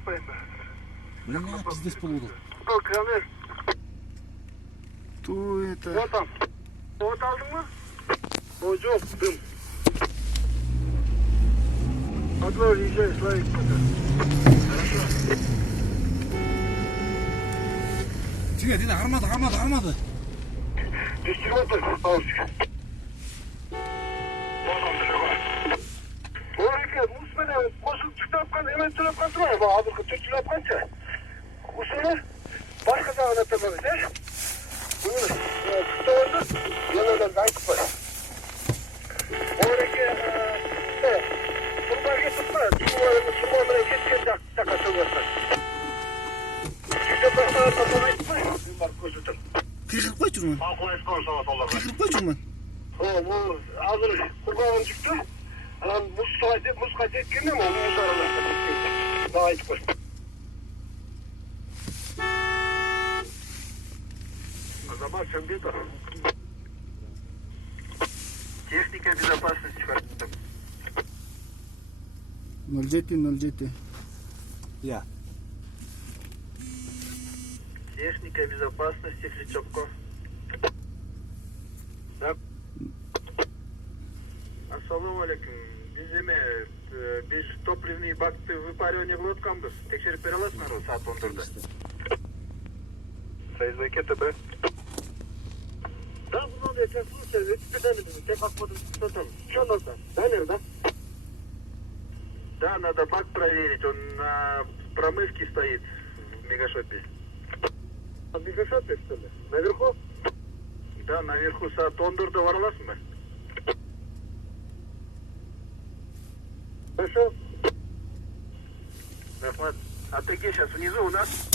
айтпайын да. Мына пиздец болуду. О, камер. Ту это. Вот там. Вот алдың мı? О, жоқ, дым. Подло, езжай, Славик, пока. Хорошо. Тиге, армады. 120 паузик. Ореке, мұз менен қосып çıktapkan, hemen çıktapkan тұрмай, адырқы түр çıktapkanча. Ұсыны, башқа жағын атамамыз, Bunu tutuyordu, yanından da ayıkıp var. Ореке, kurban tutma, sularını geçken takası varsa. İşte başına tapan ayıkmayın, bir var gözütüm. Kırık koy durman. Aklayıp konuşamaz onlarla. Kırık koy durman. Bu hazır kurbanın çıktı. Muz kaçet kendine mi? Muz aralarsa çıktı. Daha ayıkıp var. Zaman sen bir daha. Техника безопасности. 07. Я. Техника безопасности Флечевко. Да. Ассаламу алейкум. Biz topливный бакты выпаривания в лодкамбыз. Текшеріп бере аласыңар ғой саат 14-да. Союз КТБ. Да, много я слушаю, ты как вот что там? Что надо? Да? Да, надо бак проверить, он на промывке стоит в мегашопе. В мегашопе, что ли? Наверху? Да, наверху саат 14-да бара аласың ба? Хорошо. Рахмат. А ты где сейчас? Внизу у нас?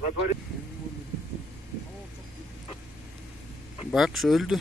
Во дворе. Bak şu öldü.